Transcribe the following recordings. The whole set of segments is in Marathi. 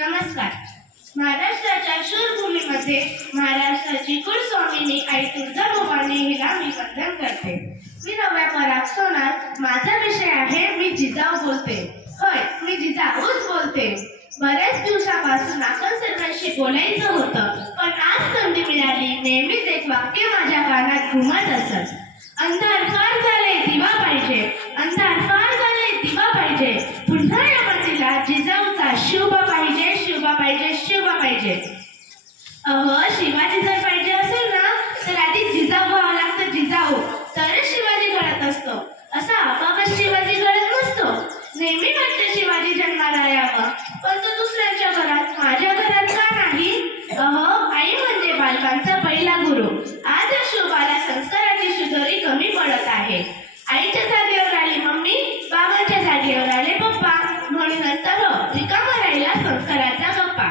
नमस्कार. महाराष्ट्राच्या शूरभूमीमध्ये महाराष्ट्राची कुलस्वामिनी आई तुळजाभवानी हिला मी वंदन करते. मी नव्या पराग सोनार. माझा विषय आहे मी जिजाऊ बोलते. होय, मी जिजाऊच बोलते. बऱ्याच दिवसापासून आपण सर्वांशी बोलायचं होतं, पण आज संधी मिळाली. नेहमीच एक वाक्य माझ्या कानात घुमत असत. अंधार फार झाले दिवा पाहिजे, अंधार फार झाले दिवा पाहिजे. पुन्हा या मातीला जिजाऊचा शुभ पाहिजे, शुभ पाहिजे, शुभ पाहिजे. शिवाजी जर पाहिजे असेल ना, तर आधी जिजाऊ व्हावं लागतं. जिजाऊ तरच शिवाजी घडत असतो. असा आपापच शिवाजी घडत नसतो. नेहमी वाटतं शिवाजी जन्माला यावं, पण तो दुसऱ्यांच्या घरात, माझ्या घरात का नाही? आई म्हणजे बालकांचा पहिला गुरु. आज या शोभाला संस्काराची शिदोरी कमी पडत आहे. आईच्या जागेवर आली मम्मी, बाबांच्या जागेवर आले पप्पा, म्हणून नंतर रिकामा राहिला संस्काराचा गप्पा.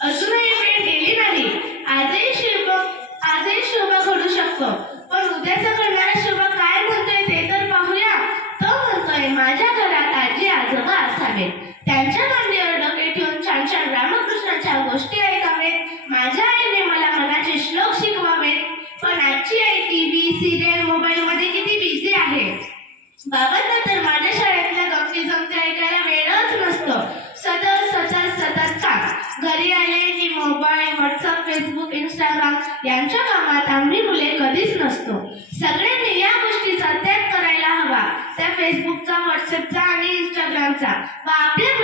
अजूनही वेळ गेली नाही. आजही शोभा घडू शकतो, पण उद्याचा घडणारा शोभा काय म्हणतोय ते तर पाहूया. तो म्हणतोय माझ्या घरात आजी आजोबा असावेत, त्यांच्या मांडीवर डोके ठेवून छान छान रामकृष्णाच्या गोष्टी ऐकावेत. माझ्या आईने मला मनाचे श्लोक शिकवावेत. पण आजची आई टीव्ही, सिरियल, मोबाईल मध्ये किती बिझी आहे. बाबांना तर माझ्या शाळेतल्या गमती जमती ऐकायला वेळच नसतो. सतत सतत सतत काम. घरी आले की मोबाईल, व्हॉट्सअप, फेसबुक, इंस्टाग्राम यांच्या कामात आम्ही मुले कधीच नसतो. सगळ्यांनी या गोष्टीचा त्याग करायला हवा, त्या फेसबुकचा, व्हॉट्सअपचा आणि इंस्टाग्रामचा. व आपल्या